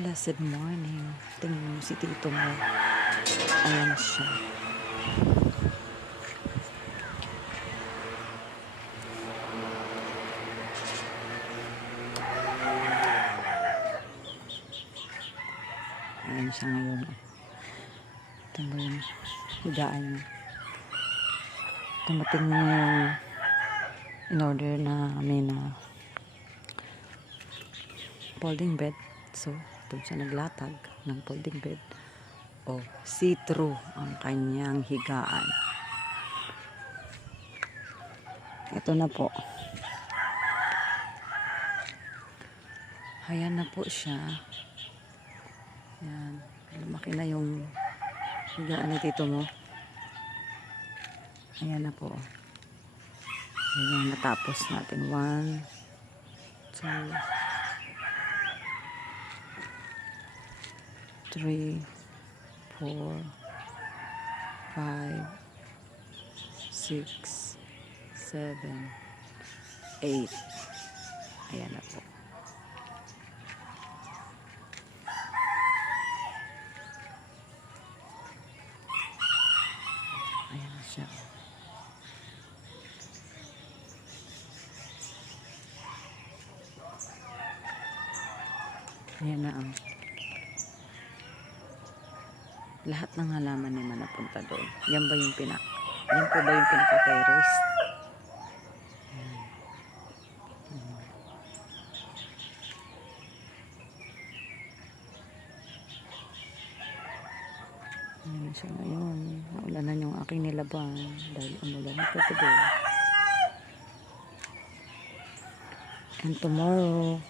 Blessed morning. Tingnan mo si tito mo. Ayan siya. Ayan siya ngayon. Ito mo yung higaan niya. Tumating na yung in-order namin na folding bed. So, doon siya naglatag ng folding bed. O, see-through ang kanyang higaan. Ito na po. Ayan na po siya. Ayan. Lumaki na yung higaan ni tito mo. Ayan na po. Ayan, natapos natin. 1, 2, 3, 4, 5, 6, 7, 8. Ayan na po. Ayan na siya. Ayan na ang lahat ng halaman naman napunta doon. Yan ba yung yan po ba yung pinaka-terrace? Ayan na siya ngayon. Naulanan yung aking nilaban dahil umulan na today. And tomorrow